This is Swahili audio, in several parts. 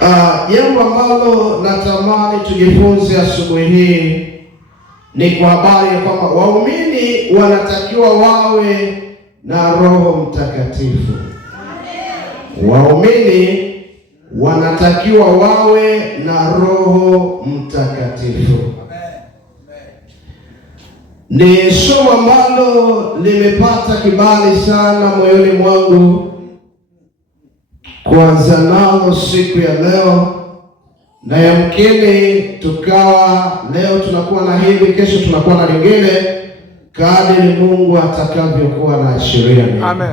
Jambo ambalo natamani tujifunze asubuhi hii ni kwa habari ya kwamba waumini wanatakiwa wawe na Roho Mtakatifu. Waumini wanatakiwa wawe na Roho Mtakatifu. Ni somo ambalo limepata kibali sana moyoni mwangu kuanza nalo siku ya leo, na yamkini tukawa leo tunakuwa na hili, kesho tunakuwa na lingine, kadiri Mungu atakavyokuwa na ashiria. Amen.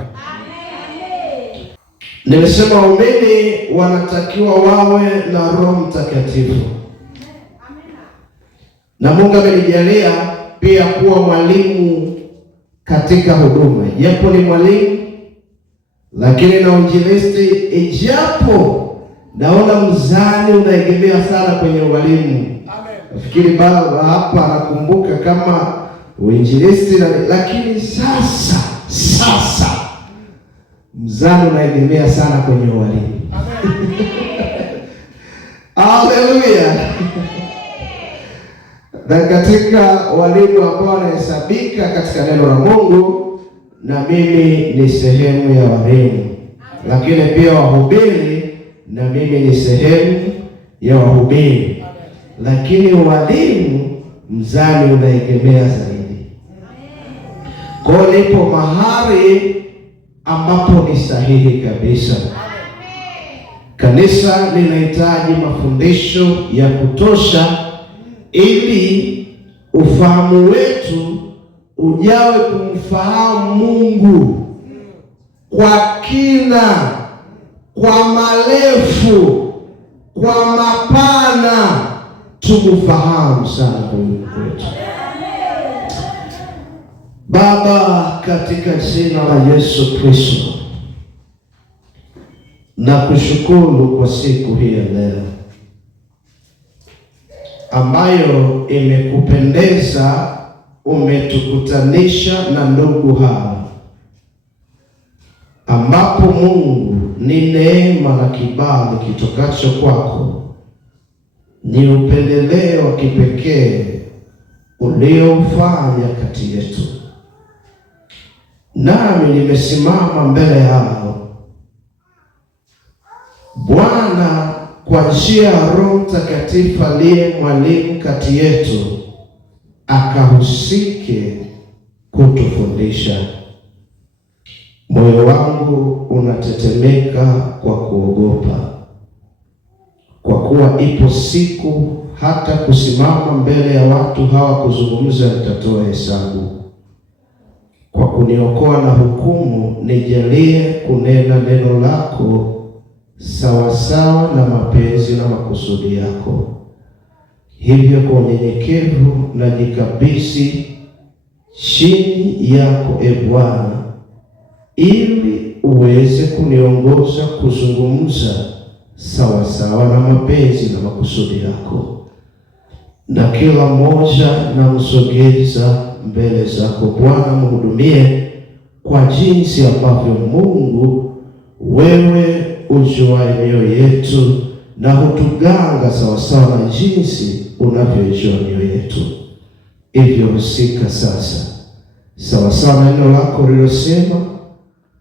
Nimesema waumini wanatakiwa wawe na Roho Mtakatifu. Na Mungu amenijalia pia kuwa mwalimu katika huduma. Japo ni mwalimu, lakini na uinjilisti, ijapo naona mzani unaegemea sana kwenye walimu. Nafikiri baba hapa anakumbuka kama uinjilisti, lakini sasa mzani unaegemea sana kwenye walimu. Haleluya. Na katika walimu ambao wanahesabika katika neno la Mungu, na mimi ni sehemu ya walimu. Lakini pia wahubiri, na mimi ni sehemu ya wahubiri. Lakini walimu mzani unaegemea zaidi. Kwa hiyo nipo mahali ambapo ni sahihi kabisa. Kanisa linahitaji mafundisho ya kutosha ili ufahamu wetu ujawe kumfahamu Mungu kwa kina, kwa marefu, kwa mapana, tumfahamu sana Mungu wetu. Baba, katika jina la Yesu Kristo, na kushukuru kwa siku hii ya leo ambayo imekupendeza, umetukutanisha na ndugu hawa, ambapo Mungu ni neema na kibali kitokacho kwako, ni upendeleo wa kipekee uliofanya kati yetu. Nami nimesimama mbele yao Bwana, kwa njia ya Roho Mtakatifu aliye mwalimu kati yetu, akahusike kutufundisha. Moyo wangu unatetemeka kwa kuogopa, kwa kuwa ipo siku hata kusimama mbele ya watu hawa kuzungumza nitatoa hesabu. Kwa kuniokoa na hukumu, nijalie kunena neno lako sawasawa na mapenzi na makusudi yako. Hivyo kwa unyenyekevu najikabidhi chini yako, e Bwana, ili uweze kuniongoza kuzungumza sawasawa na mapenzi na makusudi yako. Na kila mmoja namsogeza mbele zako Bwana, mhudumie kwa jinsi ambavyo Mungu wewe ujuaye mioyo yetu, na hutuganga sawasawa na jinsi unavyojua mioyo yetu. Hivyo husika sasa sawasawa na neno lako lililosema,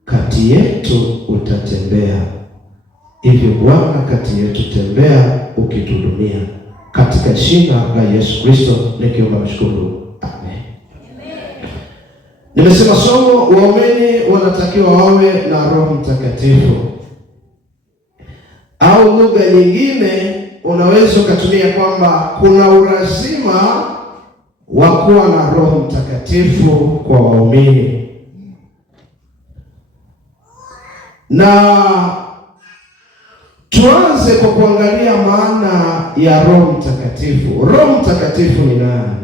kati yetu utatembea. Hivyo Bwana, kati yetu tembea ukituhudumia, katika jina la Yesu Kristo nikiomba mshukuru. Amen. Nimesema somo, waumini wanatakiwa wawe na Roho Mtakatifu. Au lugha nyingine unaweza ukatumia kwamba kuna ulazima wa kuwa na Roho Mtakatifu kwa waumini. Na tuanze kwa kuangalia maana ya Roho Mtakatifu. Roho Mtakatifu ni nani?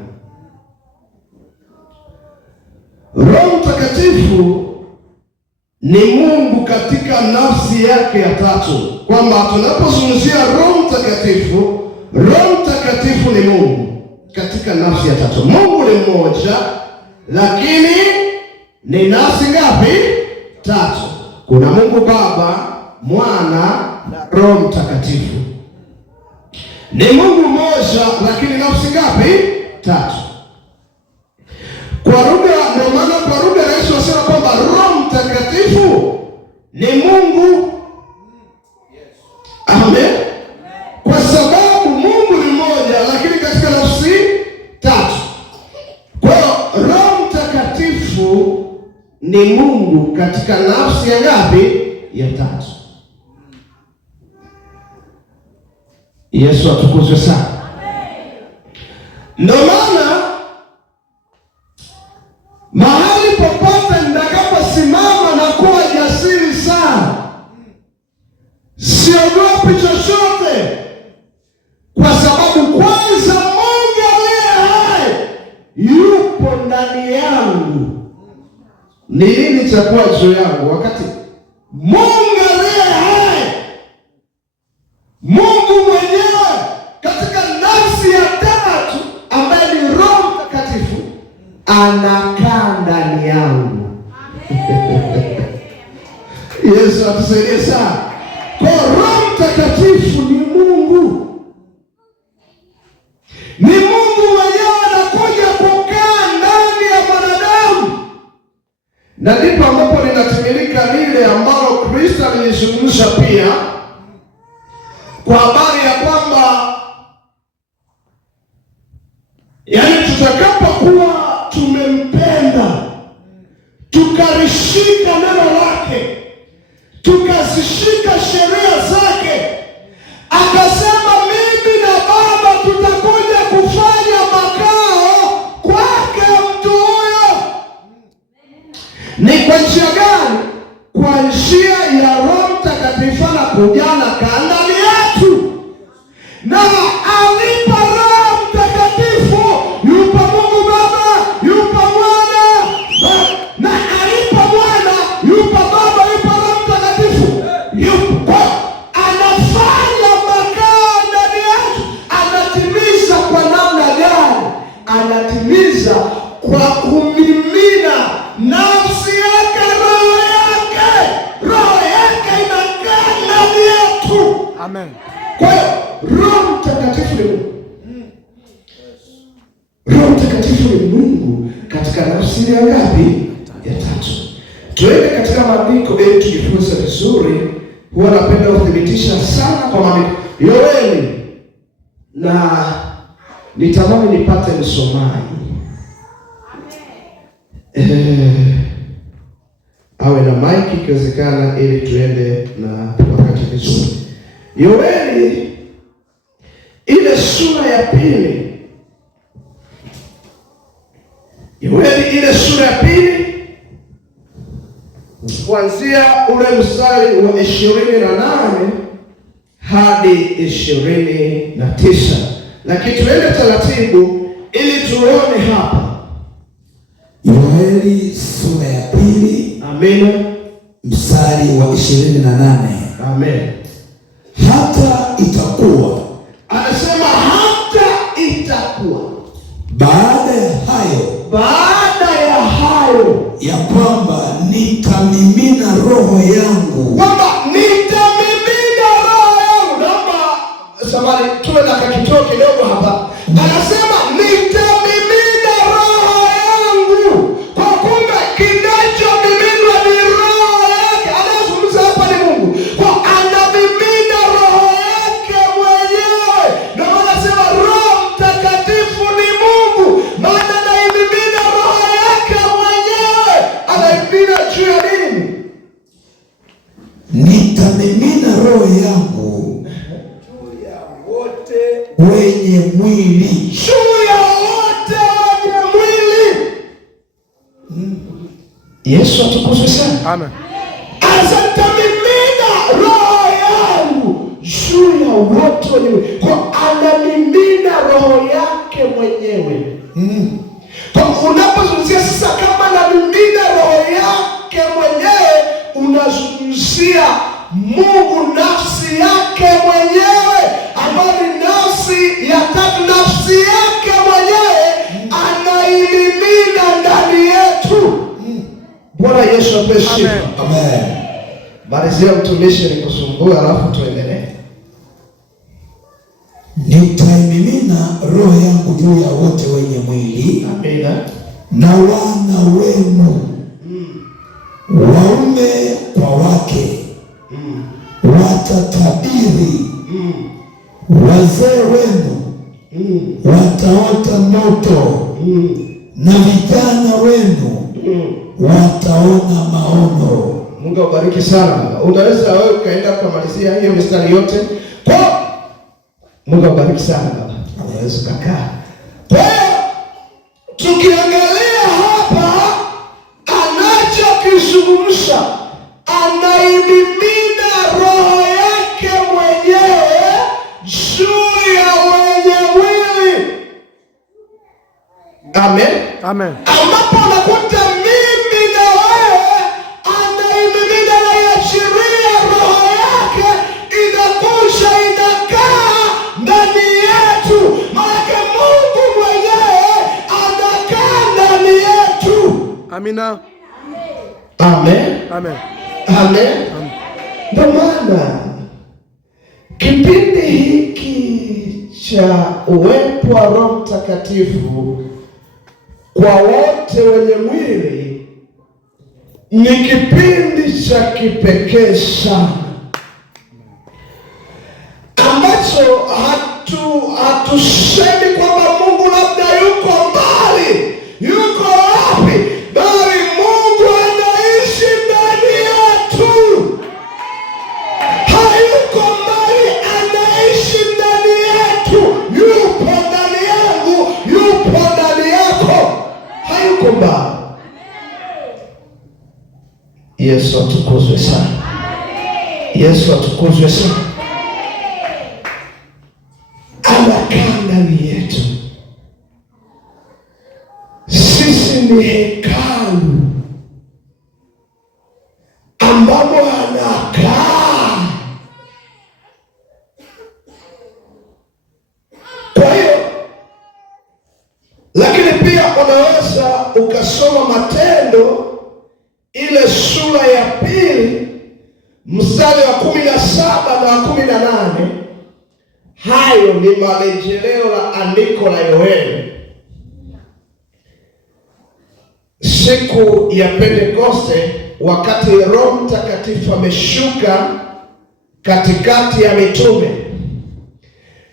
Roho Mtakatifu ni Mungu katika nafsi yake ya tatu. Kwamba tunapozungumzia Roho Mtakatifu, Roho Mtakatifu ni Mungu katika nafsi ya tatu. Mungu ni mmoja, lakini ni nafsi ngapi? Tatu. Kuna Mungu Baba, Mwana na Roho Mtakatifu. Ni Mungu mmoja, lakini nafsi ngapi? Tatu. Kwa lugha, ndio maana kwa lugha rahisi wasema kwamba Roho Mtakatifu ni Mungu. Amen. Kwa sababu Mungu ni mmoja, lakini katika nafsi tatu. Kwa hiyo Roho Mtakatifu ni Mungu katika nafsi ya ngapi? Ya tatu. Yesu atukuzwe sana. Ndio maana mahali popote nitakaposimama na kuwa jasiri sana, siogopi chochote, kwa sababu kwanza Mungu aliye hai yupo ndani yangu. Ni nini cha kuwa juu yangu wakati Mungu aliye hai, Mungu mwenyewe katika nafsi ya tatu ambaye ni Roho Mtakatifu anakaa ndani yangu. Yesu atusaidie sana. Kwa Roho Mtakatifu ni Mungu. Ni Mungu mwenyewe anakuja kukaa ndani ya mwanadamu. Na ndipo ambapo linatimilika lile ambalo Kristo alilizungumza pia kwa habari ya kwamba yaani tutakapokuwa tumempenda, tukalishika neno lake, tukazishika sheria zake, akasema mimi na Baba tutakuja kufanya makao kwake mtu huyo. Ni kwa njia gani? Kwa njia ya Roho Mtakatifu anakuja na kaa ndani yetu. Na alipo Roho Mtakatifu yupo Mungu Baba, yupo Mwana, na alipo Mwana yupo Baba, yupo Roho Mtakatifu, yupo anafanya makao ndani yetu. Anatimiza kwa namna gani? Anatimiza kwa kumimina nafsi yake, roho yake inakaa ndani yetu. Amen. Kwa hiyo Roho Mtakatifu ni Mungu. Roho Mtakatifu ni Mungu katika nafsi ya ngapi? Ya tatu. Tuende katika maandiko ili tujifunze vizuri. Huwa napenda kuthibitisha sana kwa maandiko. Yoeli, na nitamani nipate msomaji awe na mic ikiwezekana, ili tuende na wakati vizuri. Yoeli ile sura ya pili, Yoeli ile sura ya pili kuanzia ule mstari wa 28 hadi 29, lakini tuende taratibu ili tuone hapa. Yoeli sura ya pili, amen, mstari wa 28. Amen. Hata itakuwa, anasema hata itakuwa baada ya hayo ya kwamba nitamimina roho yangu, Naomba samahani, tuwe na kakitoa kidogo hapa. Anasema nitamimina roho yangu. Kwa kumbe kinachomiminwa ni roho yake. Anazungumza hapa ni Mungu. Kwa anamimina roho yake mwenyewe. Ndio maana anasema Roho Mtakatifu ni Mungu. Maana anaimimina roho yake mwenyewe. Anaimimina juu ya nini? Nitamimina roho yangu wenye mwili, juu ya wote wenye mwili. Yesu atukuzwe sana. Amen. Nitamimina roho yangu juu ya wote wenye mwili. Kwa anamimina roho yake mwenyewe. Kwa unapozungumzia sasa kama anamimina roho yake mwenyewe, unazungumzia Mungu nafsi yake mwenyewe, ambayo ni nafsi ya tatu. Nafsi yake mwenyewe anaimimina ndani yetu. Bwana Yesu apewe sifa. Amen. Malizia mtumishi nikusumbua, alafu tuende. nitaimimina roho yangu juu ya wote wenye mwili. Amina. Na wana wenu waume kwa wake watatabiri. Wazee wenu wataota ndoto na vijana wenu wataona maono. Mungu awabariki sana. Unaweza wewe ukaenda kumalizia hiyo mistari yote. Kwa Mungu awabariki sana baba. Unaweza kukaa. Kwa tukiangalia hapa anachokizungumza, anaimimina roho yake mwenyewe juu ya wenye mwili. Amen. Amen. Ambapo unakuta mimi na wewe anaimimina na yachiria roho yake inakusha inakaa ndani yetu. Maana Mungu mwenyewe anakaa ndani yetu. Amina. Amen. Amen. Amen. Ndio maana kipindi hiki cha uwepo wa Roho Mtakatifu kwa wote wenye mwili ni kipindi cha kipekee sana ambacho hatusemi kwamba Mungu labda yuko mbali, yuko wapi, bali Mungu anaishi ndani yetu. Hayuko mbali, anaishi ndani yetu. Yupo ndani yangu, yupo ndani yako, hayuko mbali. Yesu atukuzwe sana. Yesu atukuzwe sana. Anakaa ndani yetu. Sisi ni hekalu ambamo anakaa. Kwa hiyo, lakini pia unaweza ukasoma Matendo ile sura ya 2 mstari wa 17 na 18. Hayo ni marejeleo la andiko la Yoeli. Siku ya Pentekoste, wakati Roho Mtakatifu ameshuka katikati ya mitume,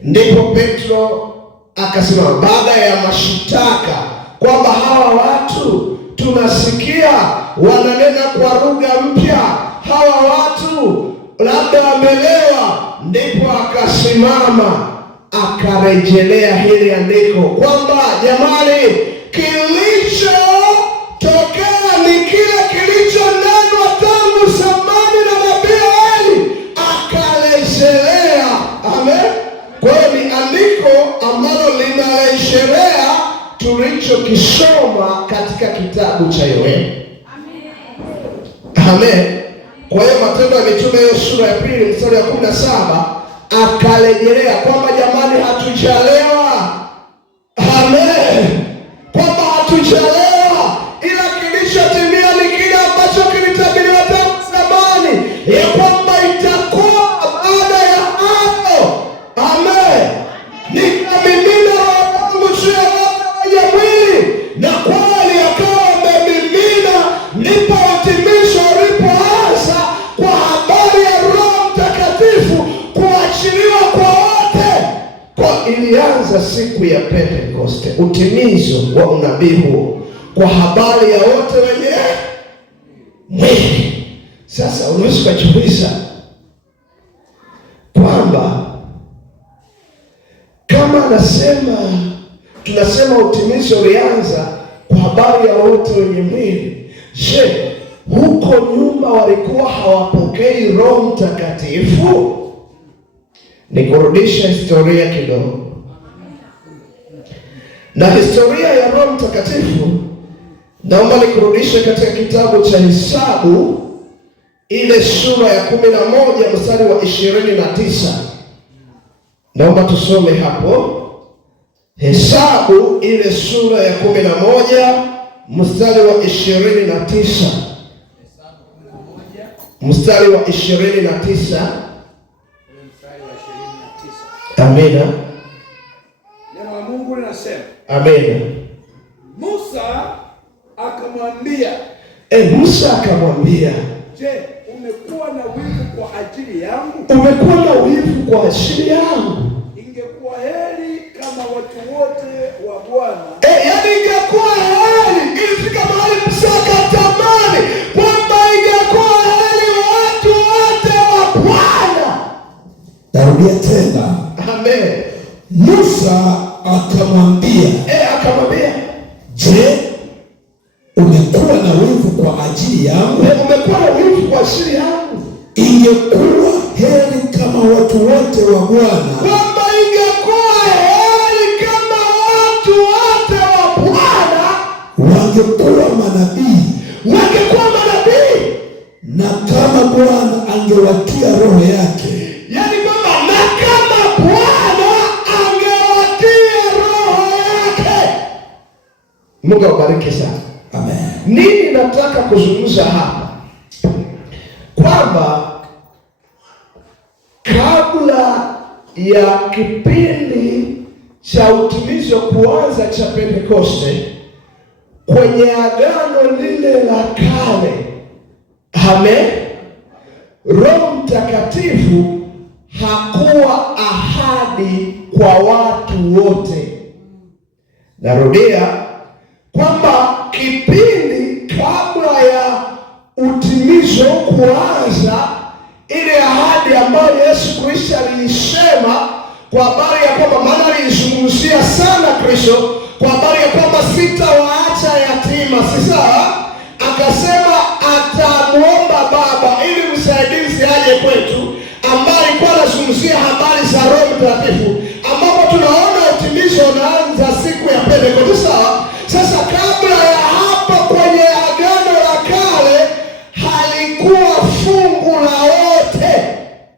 ndipo Petro akasema baada ya mashitaka kwamba hawa watu tunasikia wananena kwa lugha mpya, hawa watu labda wamelewa. Ndipo akasimama akarejelea hili andiko kwamba jamani, kilichotokea ni kile kilichonenwa tangu zamani na nabii Yoeli, akarejelea. Amen. Kwa hiyo ni andiko ambalo linarejelea tulichokisoma katika kitabu cha Yoeli. Amen. Kwa hiyo Matendo ya Mitume hiyo sura ya 2 mstari wa 17 akarejelea kwamba jamani, hatujalewa. Amen. Kwamba hatujalewa, ila kilichotimia ni kile ambacho kilitabiriwa tangu zamani, ya kwamba itakuwa baada ya hapo. Amen. Nikamimina roho yangu juu ya wote wenye mwili, na kweli akawa amemimina. Ndipo hitimisho ulipoanza kwa habari ya Roho Mtakatifu kuachiliwa kwa wote. Kwa ilianza siku ya Pentekoste, utimizo wa unabii huo kwa habari ya wote wenye mwili. Sasa unaweza kujiuliza kwamba kama tunasema utimizo ulianza kwa habari ya wote wenye mwili, je, huko nyuma walikuwa hawapokei Roho Mtakatifu? Nikurudisha historia kidogo. Na historia ya Roho Mtakatifu naomba nikurudishe katika kitabu cha Hesabu ile sura ya 11 mstari wa 29. Naomba tusome hapo. Hesabu ile sura ya 11 mstari wa 29. Mstari wa 29. Amina. anasema. Amen. Musa akamwambia, Musa akamwambia, je, umekuwa na wivu kwa ajili yangu? Umekuwa na wivu kwa ajili yangu? Ingekuwa heri kama watu wote wa Bwana. Yaani ingekuwa heri, ilifika mahali Musa akatamani kwamba ingekuwa heri watu wote wa Bwana. Narudia tena. Amen. Musa akamwambia, je, umekuwa na wivu kwa ajili yangu? Umekuwa na wivu kwa ajili yangu? Ingekuwa heri kama watu wote wa Bwana. Kwamba ingekuwa heri kama watu wote wa Bwana wangekuwa manabii. Na kama Bwana angewatia roho yake. Yaani kwamba na kama Bwana angewatia roho yake. Mungu awabariki sana. Amen. Nini nataka kuzungumza hapa? Kwamba kabla ya kipindi cha utimizo kuanza cha Pentekoste, kwenye agano lile la kale, amen, Roho Mtakatifu hakuwa ahadi kwa watu wote. Narudia kwamba kipindi kabla ya utimizo kuanza, ile ahadi ambayo Yesu Kristo aliisema kwa habari ya kwamba, maana alizungumzia sana Kristo kwa habari ya kwamba sitawaacha yatima, si sawa? Akasema atamuomba Baba ili msaidizi aje kwetu, ambaye alikuwa anazungumzia habari za Roho Mtakatifu, ambapo tunaona utimizo unaanza siku ya Pentekoste, sawa? Sasa kabla ya hapo kwenye agano la kale halikuwa fungu la wote.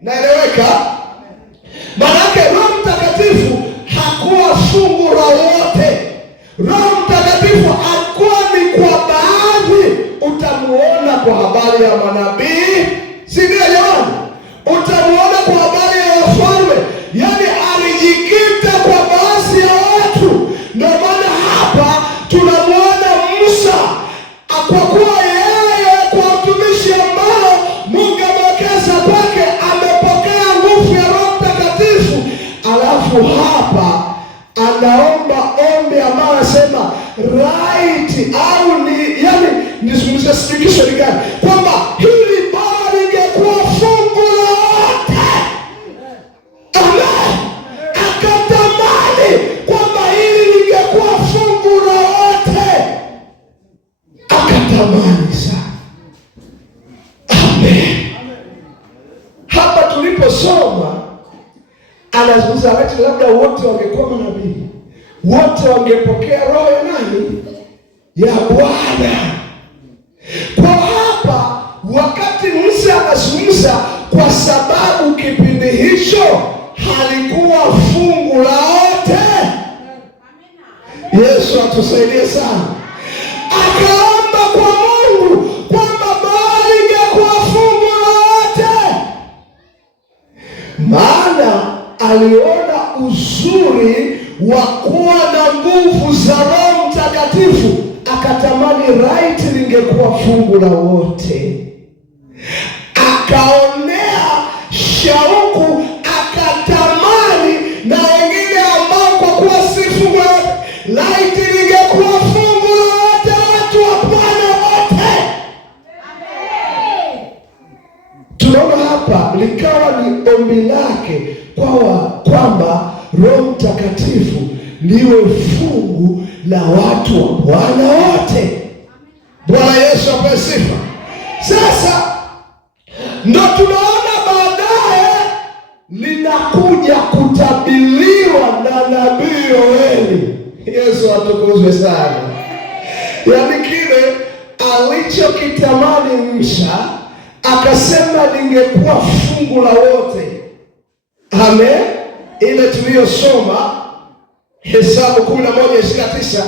Naeleweka? Maanake Roho Mtakatifu hakuwa fungu la wote. Roho Mtakatifu alikuwa ni kwa baadhi. Utamuona kwa habari ya manabii, si ndio jamani? Utamuona kwa habari ya wafalme. Yaani alijikita kwa baadhi ya watu. Ndio maana hapa tunamuona Musa, kwa kuwa yeye kwa utumishi ambao Mungu amewekeza kwake amepokea nguvu ya Roho Mtakatifu. Alafu hapa anaomba ombi ambao anasema right au ni, yani nizungumzia sindikisho ni gani? Kwamba hili bora lingekuwa fungu la wote. Amen. Akatamani kwamba hili lingekuwa fungu la wote. Akatamani sana. Amen. Hapa tuliposoma anazungumza wakati labda wote wangekuwa manabii, wote wangepokea roho ya nani? Ya Bwana. Kwa hapa wakati Musa anazungumza, kwa sababu kipindi hicho halikuwa fungu la wote. Yesu atusaidie sana. Akaomba kwa Mungu kwamba bali ingekuwa fungu la wote, maana aliona uzuri wa kuwa na nguvu za Roho Mtakatifu, akatamani right lingekuwa fungu la wote. Akaonea shauku, akatamani na wengine ambao kwa kuwa si fungu la wote, right lingekuwa fungu la wote, watu wa Bwana wote. Tunaona hapa likawa ni ombi lake kwamba Roho Mtakatifu liwe fungu la watu wa Bwana wote. Bwana Yesu apewe sifa. Sasa ndo tunaona baadaye linakuja kutabiriwa na nabii Yoeli. Yesu atukuzwe sana. Yaani kile alichokitamani Musa akasema lingekuwa fungu la wote. Amen. Ile tuliyosoma Hesabu 11:29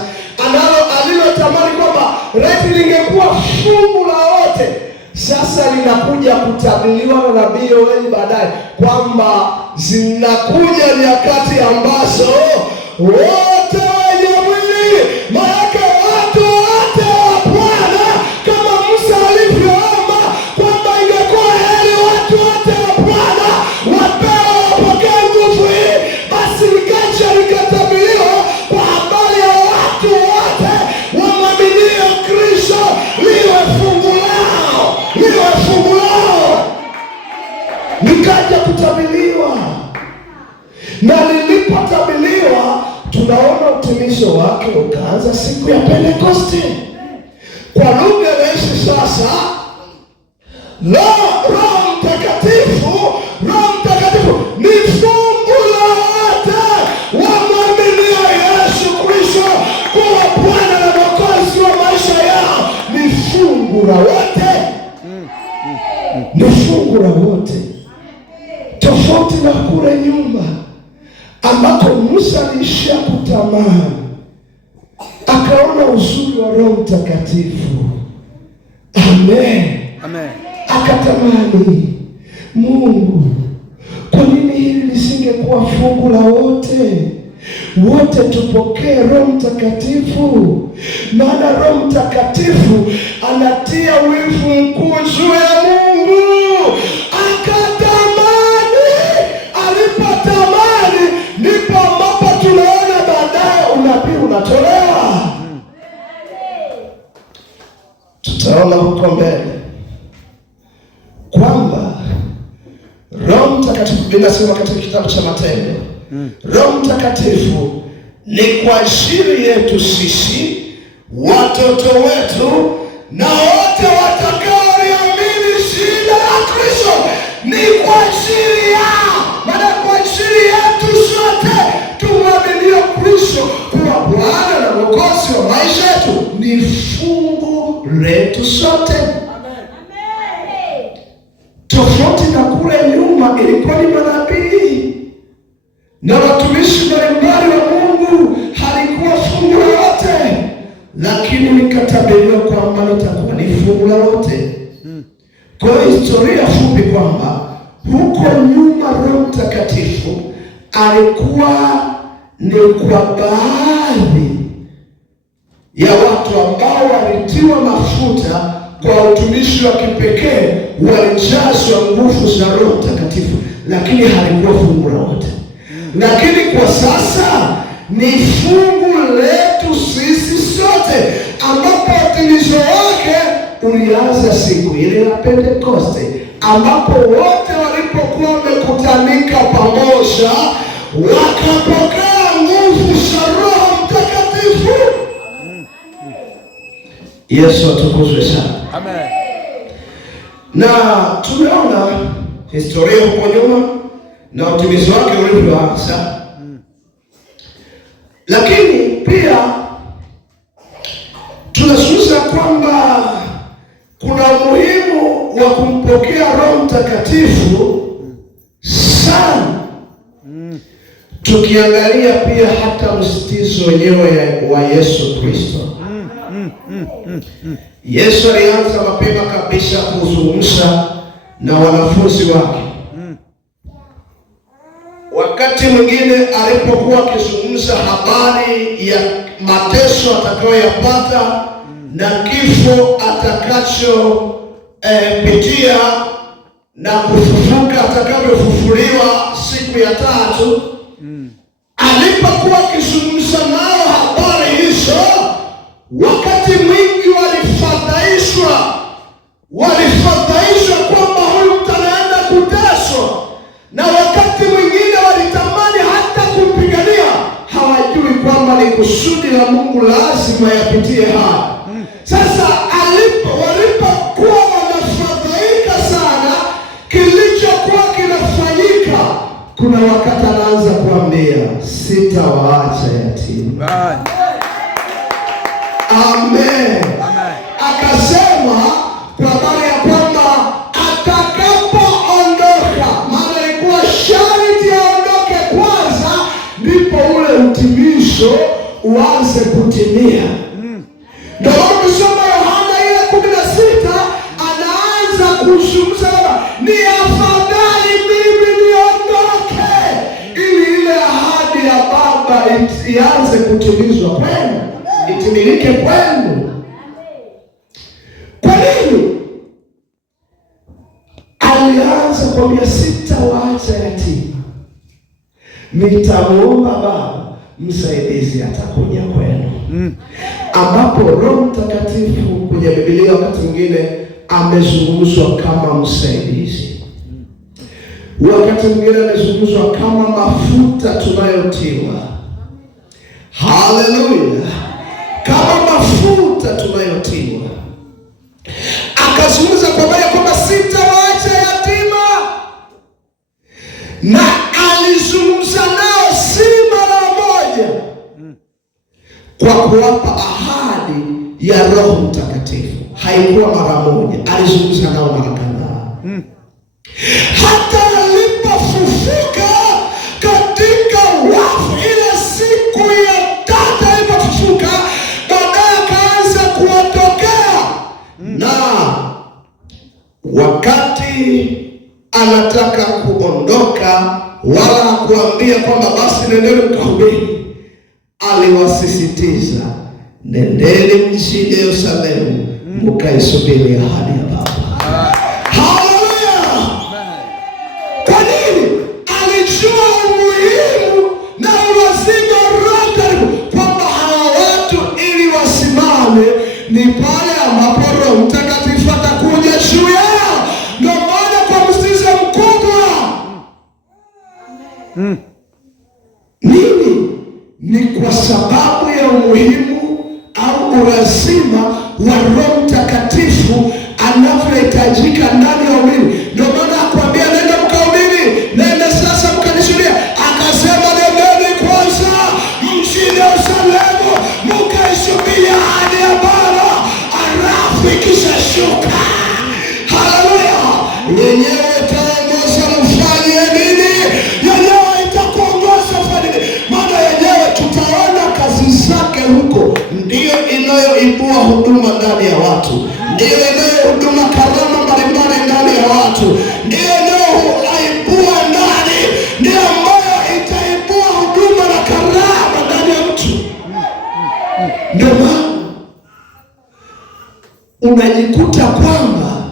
alilotamani kwamba reti lingekuwa fungu la wote, sasa linakuja kutabiriwa na nabii Yoeli baadaye kwamba zinakuja nyakati ambazo wote Maana watu wote wa Bwana, kama Musa alivyoomba kwamba ingekuwa heri watu wote wa Bwana wapewe wapokee nguvu hii, basi likaja likatabiliwa kwa habari ya watu wote wamwaminio Kristo liwe fungu lao, liwe fungu lao. Nikaja kutabiliwa, na lilipotabiliwa tunaona utimisho wake ukaanza siku ya Pentekoste. Kwa lugha rahisi sasa, Roho Mtakatifu ni fungu la wote wamwaminio Yesu Kristo kuwa Bwana na Mwokozi wa maisha yao. Ni fungu la wote, ni fungu la wote, tofauti na kule nyuma ambako Musa aliishia kutamani, akaona uzuri wa Roho Mtakatifu. Amen. Amen. Akatamani, Mungu, kwa nini hili lisingekuwa fungu la wote? Wote tupokee Roho Mtakatifu, maana Roho Mtakatifu anatia wivu mkuu juu ya Mungu. Akatamani, alipotamani ndipo ambapo tunaona baadaye unabii unatolewa. Tutaona huko mbele kwamba Roho Mtakatifu, binasema katika kitabu cha Matendo, Roho Mtakatifu ni kwa ajili yetu sisi, watoto wetu, na wote watakaoliamini jina la Kristo. Ni kwa ajili yao, maana kwa ajili yetu sote tumwaminio Kristo kuwa Bwana na Mwokozi wa maisha yetu. Ni fungu letu sote. Tofauti na kule nyuma, ilikuwa ni manabii na watumishi mbalimbali wa Mungu, halikuwa fungu lolote, lakini nikatabiriwa kwamba litakuwa ni fungu lolote. Kwa historia fupi kwamba huko nyuma Roho Mtakatifu alikuwa ni kwa baadhi ya watu ambao walitiwa mafuta kwa utumishi wa kipekee, walijazwa nguvu za Roho Mtakatifu, lakini halikuwa fungu lolote. Lakini kwa sasa ni fungu letu sisi sote, ambapo utimisho wake ulianza siku ile ya Pentekoste, ambapo wote walipokuwa wamekutanika pamoja wakapokea nguvu za Roho Mtakatifu. Yesu atukuzwe sana. Amen. Na tumeona historia huko nyuma na utimizi wake ulivyoanza, lakini pia tunazungumza kwamba kuna umuhimu wa kumpokea Roho Mtakatifu sana, tukiangalia pia hata msitizo wenyewe wa Yesu Kristo. Yesu alianza mapema kabisa kuzungumza na wanafunzi wake. Wakati mwingine alipokuwa akizungumza habari ya mateso atakayoyapata na kifo atakachopitia na kufufuka atakavyofufuliwa siku ya tatu, alipokuwa akizungumza nao habari hizo, wakati mwingi walifadhaishwa kwamba huyu mtu anaenda kuteswa, na wakati mwingine walitamani hata kumpigania. Hawajui kwamba ni kusudi la Mungu lazima yapitie haya. Sasa walipokuwa wanafadhaika sana kilichokuwa kinafanyika, kuna wakati anaanza kuambia, sitawaacha yatima. Amen. Akasema kwa habari ya kwamba atakapoondoka, maana ilikuwa sharti aondoke kwanza, ndipo ule utimisho uanze kutimia. Ndio ukisoma Yohana ile 16 anaanza kuzungumza, ni afadhali mimi niondoke ili ile ahadi ya Baba ianze kutimizwa kwenu. itimilike kwenu. Kwa nini? Alianza kwa 6 waacha yatima, nitamuomba Baba msaidizi atakuja kwenu. Ambapo Roho Mtakatifu kwenye Biblia wakati mwingine amezungumzwa kama msaidizi, wakati mwingine amezungumzwa kama mafuta tunayotiwa. Haleluya! Kama mafuta tunayotiwa. Akazungumza kwa habari kwamba sitawaacha yatima, na alizungumza nao si mara moja, kwa kuwapa ahadi ya Roho Mtakatifu. Haikuwa mara moja, alizungumza nao mara kadhaa. Hata alipofufuka katika wafu, ile siku ya 3 alipofufuka, baadaye akaanza kuwatokea, na wakati anataka kuondoka, wala kuambia kwamba basi nendeni mkahubiri, aliwasisitiza, nendeni mjini Yerusalemu mkaisubiri ahadi ya Baba. Haleluya! Kwa nini? Alijua umuhimu na ulazima kwamba hawa watu ili wasimame ni pale ambapo Roho Mtakatifu atakuja juu yao. Ndio maana kwa msitizo mkubwa nini? Ni kwa sababu ya umuhimu au ulazima wa Roho Mtakatifu anavyohitajika ndani ya waumini. Ndio maana akwambia nenda mkahubiri, nenda sasa mkanishuhudia. Akasema nendeni kwanza mjini Yerusalemu mkaisubiri ahadi ya Baba, alafu ikishashuka, haleluya, yenyewe itaongoza mfanye nini, yenyewe itakuongoza mfanye nini. Maana yenyewe tutaona kazi zake huko, ndiyo inayoibua huduma ndani ya watu, ndiyo inayohuduma karama mbalimbali ndani ya watu, ndiyo inayoibua ndani, ndiyo ambayo itaibua huduma na karama ndani ya mtu. Ndio maana unajikuta kwamba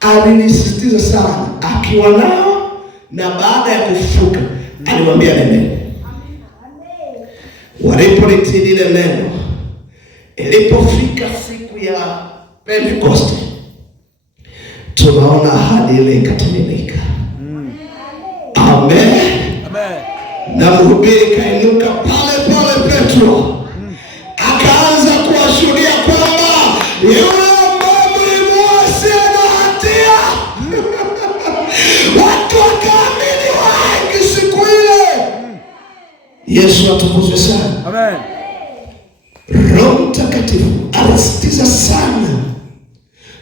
alinisisitiza sana akiwa nao, na baada ya kufufuka aliwaambia neno. Walipolitii lile neno, ilipofika siku ya Pentekoste, tunaona ahadi ile ikatimilika. Amen. Na mhubiri kainuka pale pale Petro, akaanza kuwashuhudia kwamba yule ambaye mlimuua si na hatia. Watu wakaamini wengi siku ile. Yesu atukuzwe sana. Amen. Roho Mtakatifu anasisitiza sana.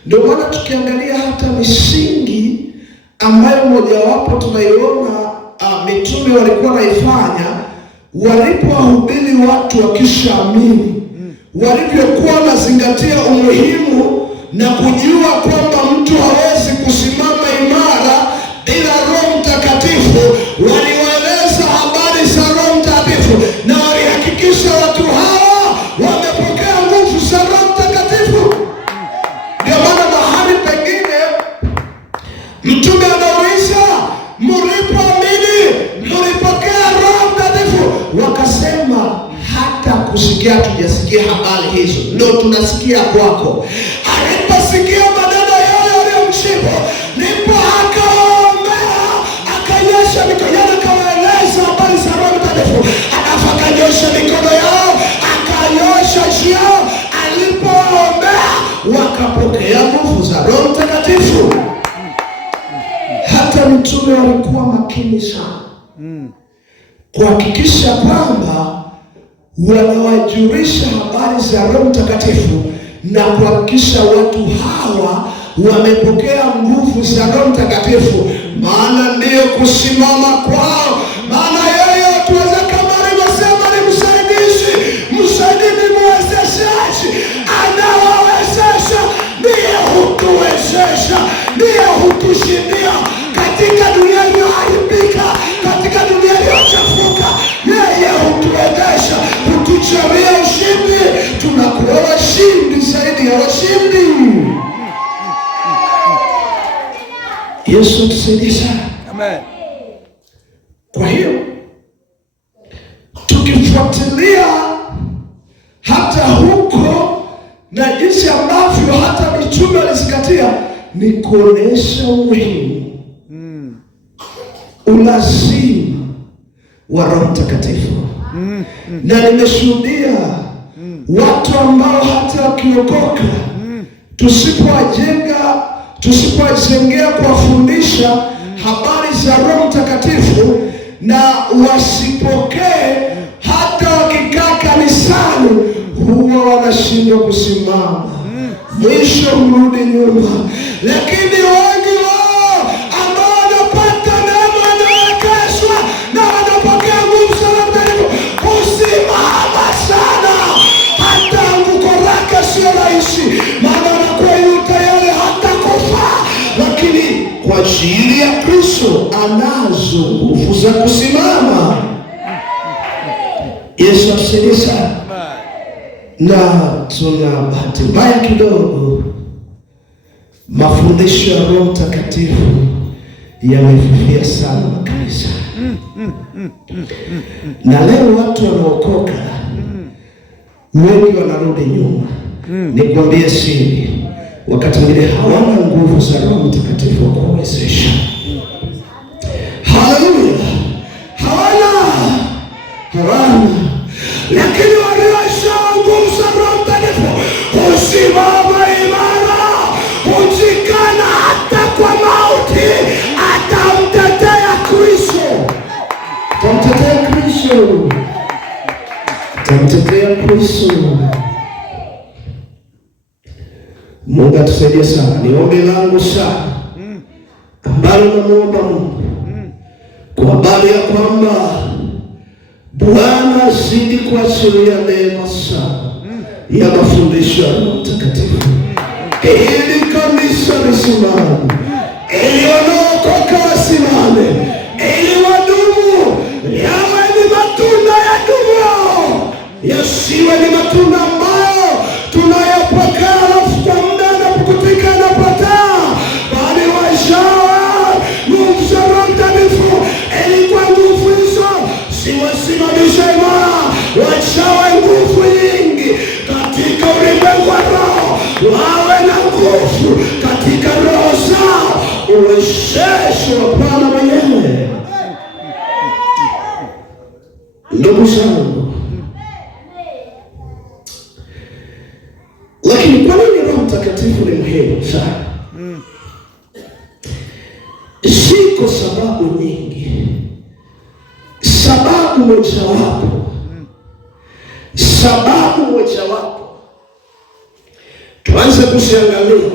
Ndio maana tukiangalia hata misingi ambayo mojawapo tunaiona mitume walikuwa naifanya, walipowahubiri watu wakishaamini, walivyokuwa wanazingatia umuhimu na kujua kwamba mtu hawezi kusimama imara bila Roho Mtakatifu, waliwaeleza habari za Roho Mtakatifu na walihakikisha watu hawa wamepokea nguvu za Roho Mtakatifu. Ndio maana mahali pengine mtume anauliza, mlipoamini mlipokea Roho Mtakatifu? Wakasema hata kusikia tujasikia habari hizo, ndio tunasikia kwako. Aliposikia maneno yale aliyomjibu, ndipo akaombea, akanyosha mikono yake, akawaeleza habari za Roho Mtakatifu, alafu akanyosha mikono yao, akanyosha juu yao. Alipoombea wakapokea nguvu za Roho Mtakatifu. Hata mitume walikuwa makini sana kuhakikisha kwamba wanawajulisha habari za Roho Mtakatifu na kuhakikisha watu hawa wamepokea nguvu za Roho Mtakatifu, maana ndiyo kusimama kwao. Maana yeye tuweza kama alivyosema ni msaidizi, msaidizi mwezeshaji, anawawezesha, ndiye hutuwezesha, ndiye hutushindia katika dunia iliyoharibika, katika dunia iliyochafuka. Yeye hutuwezesha, hutujalia ushindi. atusaidie sana. Amen. Kwa hiyo tukifuatilia hata huko na jinsi ambavyo hata mitume walizingatia, ni kuonesha umuhimu, ulazima wa Roho Mtakatifu. Na nimeshuhudia watu ambao hata wakiokoka, tusipowajengea kuwafundisha habari za Roho Mtakatifu na wasipokee, hata wakikaa kanisani huwa wanashindwa kusimama, mwisho mrudi nyuma. Lakini wengi wao ambao wanapata neema, wanawekezwa na wanapokea nguvu za Roho Mtakatifu, kusimama sana, hata anguko lake sio rahisi, maana anakuwa yu tayari hata kufa, lakini kwa ajili ya Kristo anazo nguvu za kusimama. Yesu asifiwe sana. Na tuna bahati mbaya kidogo, mafundisho ya Roho Mtakatifu yamefifia sana kanisa. Na leo watu wanaokoka wengi wanarudi nyuma. Nikwambie siri, wakati mwingine hawana nguvu za Roho Mtakatifu wa kuwezesha. Haleluya, hawana. Lakini walioshawa nguvu za Roho Mtakatifu husimama imara, hujikana hata kwa mauti, atamtetea Kristo. Mungu atusaidie sana. Ni ombi langu sana ambalo namuomba Mungu kwa habari ya kwamba Bwana azidi kuachilia neema sana ya mafundisho ya Roho Mtakatifu, ili kanisa lisimame, ili wanaokoka wasimame, ili wadumu, yawe ni matunda ya dumu, yasiwe ni matunda ambayo tunayapokea alafu kwa muda anapokutika anapotea, bali wajawe nguvu za Roho Mtakatifu, ili kwa nguvu hizo siwasimamishe imara, wajawe nguvu nyingi katika ulimwengu wa roho, wawe na nguvu katika roho zao, uwezesho wa Bwana mwenyewe. Ndugu zangu, lakini kwa nini Roho Mtakatifu ni muhimu sana? Ziko sababu nyingi. Sababu mojawapo tuanze kuziangalia.